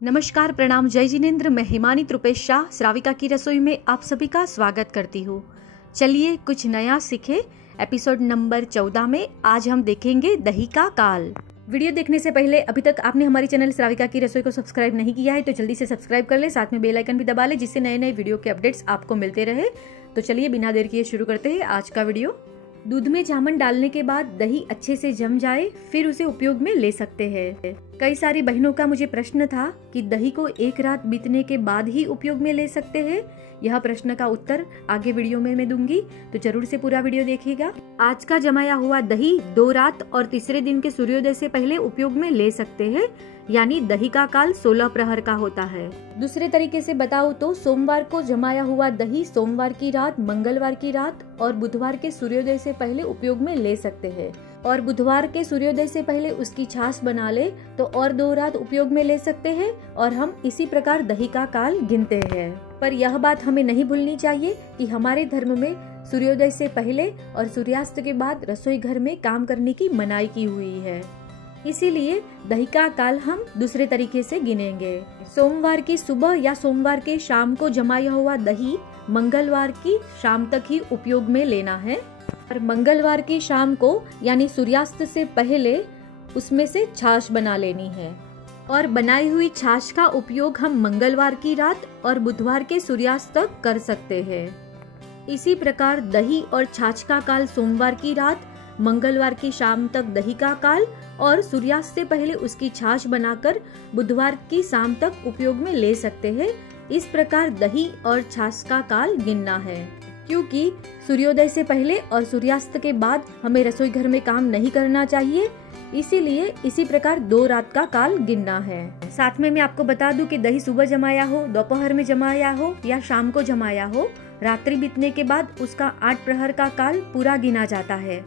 नमस्कार, प्रणाम, जय जिनेन्द्र। मैं हिमानी त्रुपेश शाह श्राविका की रसोई में आप सभी का स्वागत करती हूँ। चलिए कुछ नया सीखे। एपिसोड नंबर 14 में आज हम देखेंगे दही का काल। वीडियो देखने से पहले अभी तक आपने हमारी चैनल श्राविका की रसोई को सब्सक्राइब नहीं किया है तो जल्दी से सब्सक्राइब कर ले, साथ में बेल आइकन भी दबा ले जिससे नए नए वीडियो के अपडेट्स आपको मिलते रहे। तो चलिए बिना देर किए शुरू करते हैं आज का वीडियो। दूध में जामन डालने के बाद दही अच्छे से जम जाए फिर उसे उपयोग में ले सकते हैं। कई सारी बहनों का मुझे प्रश्न था कि दही को एक रात बीतने के बाद ही उपयोग में ले सकते हैं। यह प्रश्न का उत्तर आगे वीडियो में मैं दूंगी, तो जरूर से पूरा वीडियो देखिएगा। आज का जमाया हुआ दही 2 रात और तीसरे दिन के सूर्योदय से पहले उपयोग में ले सकते हैं, यानी दही का काल 16 प्रहर का होता है। दूसरे तरीके से बताऊं तो सोमवार को जमाया हुआ दही सोमवार की रात, मंगलवार की रात और बुधवार के सूर्योदय से पहले उपयोग में ले सकते हैं, और बुधवार के सूर्योदय से पहले उसकी छाछ बना ले तो और 2 रात उपयोग में ले सकते हैं, और हम इसी प्रकार दही का काल गिनते हैं। पर यह बात हमें नहीं भूलनी चाहिए कि हमारे धर्म में सूर्योदय से पहले और सूर्यास्त के बाद रसोई घर में काम करने की मनाही की हुई है, इसीलिए दही का काल हम दूसरे तरीके से गिनेंगे। सोमवार की सुबह या सोमवार के शाम को जमाया हुआ दही मंगलवार की शाम तक ही उपयोग में लेना है, और मंगलवार की शाम को यानी सूर्यास्त से पहले उसमें से छाछ बना लेनी है, और बनाई हुई छाछ का उपयोग हम मंगलवार की रात और बुधवार के सूर्यास्त तक कर सकते हैं। इसी प्रकार दही और छाछ का काल सोमवार की रात, मंगलवार की शाम तक दही का काल और सूर्यास्त से पहले उसकी छाछ बनाकर बुधवार की शाम तक उपयोग में ले सकते हैं। इस प्रकार दही और छाछ का काल गिनना है, क्योंकि सूर्योदय से पहले और सूर्यास्त के बाद हमें रसोई घर में काम नहीं करना चाहिए, इसीलिए इसी प्रकार 2 रात का काल गिनना है। साथ में मैं आपको बता दूं कि दही सुबह जमाया हो, दोपहर में जमाया हो या शाम को जमाया हो, रात्रि बीतने के बाद उसका 8 प्रहर का काल पूरा गिना जाता है।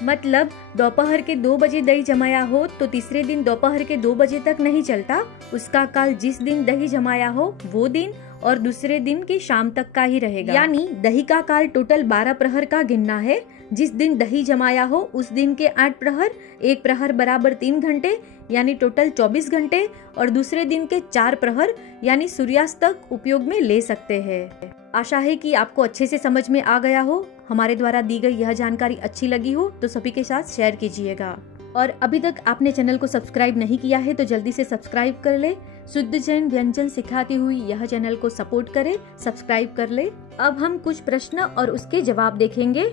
मतलब दोपहर के 2 बजे दही जमाया हो तो तीसरे दिन दोपहर के 2 बजे तक नहीं चलता, उसका काल जिस दिन दही जमाया हो वो दिन और दूसरे दिन की शाम तक का ही रहेगा। यानी दही का काल टोटल 12 प्रहर का गिनना है। जिस दिन दही जमाया हो उस दिन के 8 प्रहर, 1 प्रहर बराबर 3 घंटे यानी टोटल 24 घंटे, और दूसरे दिन के 4 प्रहर यानी सूर्यास्त तक उपयोग में ले सकते हैं। आशा है कि आपको अच्छे से समझ में आ गया हो। हमारे द्वारा दी गई यह जानकारी अच्छी लगी हो तो सभी के साथ शेयर कीजिएगा, और अभी तक आपने चैनल को सब्सक्राइब नहीं किया है तो जल्दी से सब्सक्राइब कर ले। शुद्ध जैन व्यंजन सिखाती हुई यह चैनल को सपोर्ट करे, सब्सक्राइब कर ले। अब हम कुछ प्रश्न और उसके जवाब देखेंगे।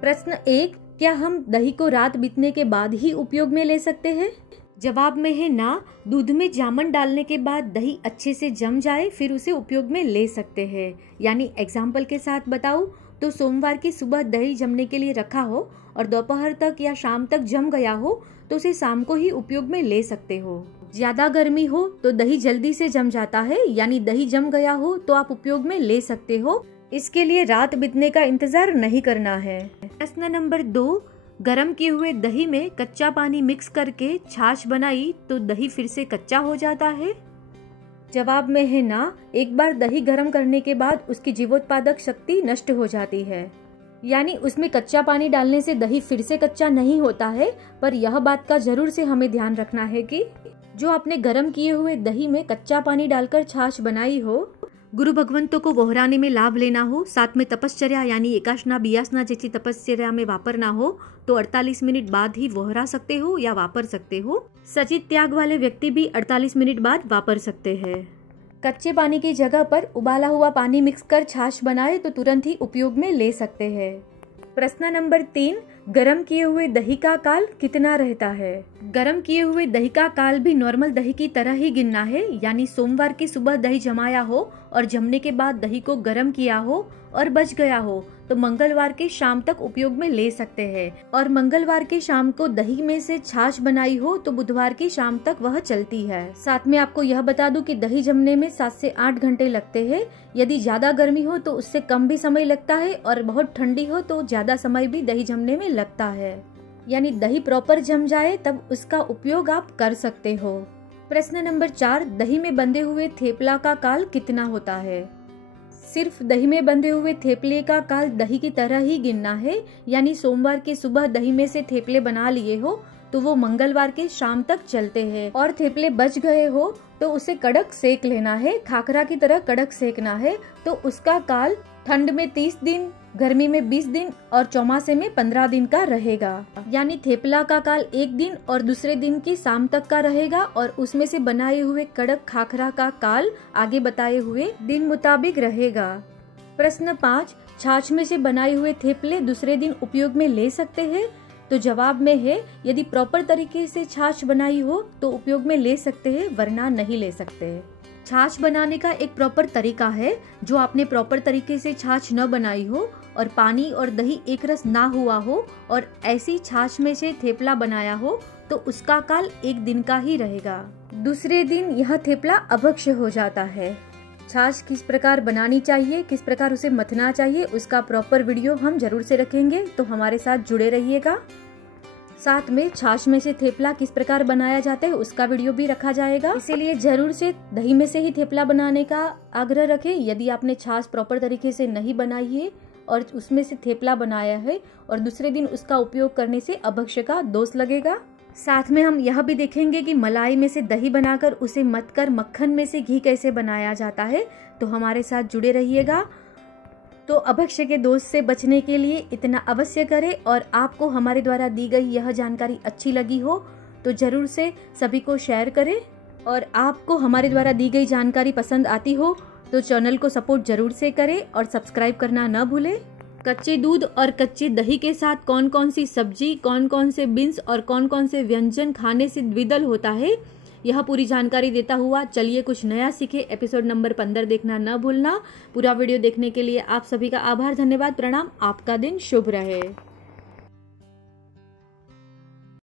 प्रश्न 1, क्या हम दही को रात बीतने के बाद ही उपयोग में ले सकते हैं? जवाब में है ना। दूध में जामन डालने के बाद दही अच्छे से जम जाए फिर उसे उपयोग में ले सकते हैं। यानी एग्जाम्पल के साथ बताऊं तो सोमवार की सुबह दही जमने के लिए रखा हो और दोपहर तक या शाम तक जम गया हो तो उसे शाम को ही उपयोग में ले सकते हो। ज्यादा गर्मी हो तो दही जल्दी से जम जाता है, यानी दही जम गया हो तो आप उपयोग में ले सकते हो। इसके लिए रात बीतने का इंतजार नहीं करना है। प्रश्न नंबर 2, गरम किए हुए दही में कच्चा पानी मिक्स करके छाछ बनाई तो दही फिर से कच्चा हो जाता है? जवाब में है ना। एक बार दही गरम करने के बाद उसकी जीवोत्पादक शक्ति नष्ट हो जाती है, यानी उसमें कच्चा पानी डालने से दही फिर से कच्चा नहीं होता है। पर यह बात का जरूर से हमें ध्यान रखना है कि जो आपने गरम किए हुए दही में कच्चा पानी डालकर छाछ बनाई हो, गुरु भगवंतों को वोहराने में लाभ लेना हो, साथ में तपश्चर्या यानी एकाशना बियासना जैसी तपश्चर्या में वापरना हो तो 48 मिनट बाद ही वोहरा सकते हो या वापर सकते हो। सचित त्याग वाले व्यक्ति भी 48 मिनट बाद वापर सकते हैं। कच्चे पानी की जगह पर उबाला हुआ पानी मिक्स कर छाछ बनाए तो तुरंत ही उपयोग में ले सकते हैं। प्रश्न नंबर 3, गरम किए हुए दही का काल कितना रहता है? गरम किए हुए दही का काल भी नॉर्मल दही की तरह ही गिनना है, यानी सोमवार की सुबह दही जमाया हो और जमने के बाद दही को गरम किया हो और बच गया हो तो मंगलवार की शाम तक उपयोग में ले सकते हैं, और मंगलवार की शाम को दही में से छाछ बनाई हो तो बुधवार की शाम तक वह चलती है। साथ में आपको यह बता दूं कि दही जमने में 7 से 8 घंटे लगते हैं। यदि ज्यादा गर्मी हो तो उससे कम भी समय लगता है, और बहुत ठंडी हो तो ज्यादा समय भी दही जमने में लगता है। यानी दही प्रॉपर जम जाए तब उसका उपयोग आप कर सकते हो। प्रश्न नंबर 4, दही में बंधे हुए थेपला का काल कितना होता है? सिर्फ दही में बंधे हुए थेपले का काल दही की तरह ही गिनना है, यानी सोमवार की सुबह दही में से थेपले बना लिए हो तो वो मंगलवार की शाम तक चलते हैं, और थेपले बच गए हो तो तो उसे कड़क सेक लेना है, खाखरा की तरह कड़क सेकना है। तो उसका काल ठंड में 30 दिन, गर्मी में 20 दिन और चौमासे में 15 दिन का रहेगा। यानी थेपला का काल 1 दिन और दूसरे दिन की शाम तक का रहेगा और उसमें से बनाए हुए कड़क खाखरा का काल आगे बताए हुए दिन मुताबिक रहेगा। प्रश्न 5, छाछ में से बनाए हुए थेपले दूसरे दिन उपयोग में ले सकते हैं? तो जवाब में है, यदि प्रॉपर तरीके से छाछ बनाई हो तो उपयोग में ले सकते हैं, वरना नहीं ले सकते। छाछ बनाने का एक प्रॉपर तरीका है। जो आपने प्रॉपर तरीके से छाछ न बनाई हो और पानी और दही एक रस ना हुआ हो और ऐसी छाछ में से थेपला बनाया हो तो उसका काल 1 दिन का ही रहेगा। दूसरे दिन यह थेपला अभक्ष्य हो जाता है। छाछ किस प्रकार बनानी चाहिए, किस प्रकार उसे मथना चाहिए, उसका प्रॉपर वीडियो हम जरूर से रखेंगे, तो हमारे साथ जुड़े रहिएगा। साथ में छाछ में से थेपला किस प्रकार बनाया जाता है उसका वीडियो भी रखा जाएगा। इसीलिए जरूर से दही में से ही थेपला बनाने का आग्रह रखें। यदि आपने छाछ प्रॉपर तरीके से नहीं बनाई है और उसमें से थेपला बनाया है और दूसरे दिन उसका उपयोग करने से अभक्ष्य का दोष लगेगा। साथ में हम यह भी देखेंगे कि मलाई में से दही बनाकर उसे मथकर मक्खन में से घी कैसे बनाया जाता है, तो हमारे साथ जुड़े रहिएगा। तो अभक्ष्य के दोष से बचने के लिए इतना अवश्य करें। और आपको हमारे द्वारा दी गई यह जानकारी अच्छी लगी हो तो जरूर से सभी को शेयर करें। और आपको हमारे द्वारा दी गई जानकारी पसंद आती हो तो चैनल को सपोर्ट जरूर से करें और सब्सक्राइब करना न भूलें। कच्चे दूध और कच्चे दही के साथ कौन कौन सी सब्जी, कौन कौन से बीन्स और कौन कौन से व्यंजन खाने से द्विदल होता है, यह पूरी जानकारी देता हुआ चलिए कुछ नया सीखे एपिसोड नंबर 15 देखना न भूलना। पूरा वीडियो देखने के लिए आप सभी का आभार, धन्यवाद, प्रणाम। आपका दिन शुभ रहे।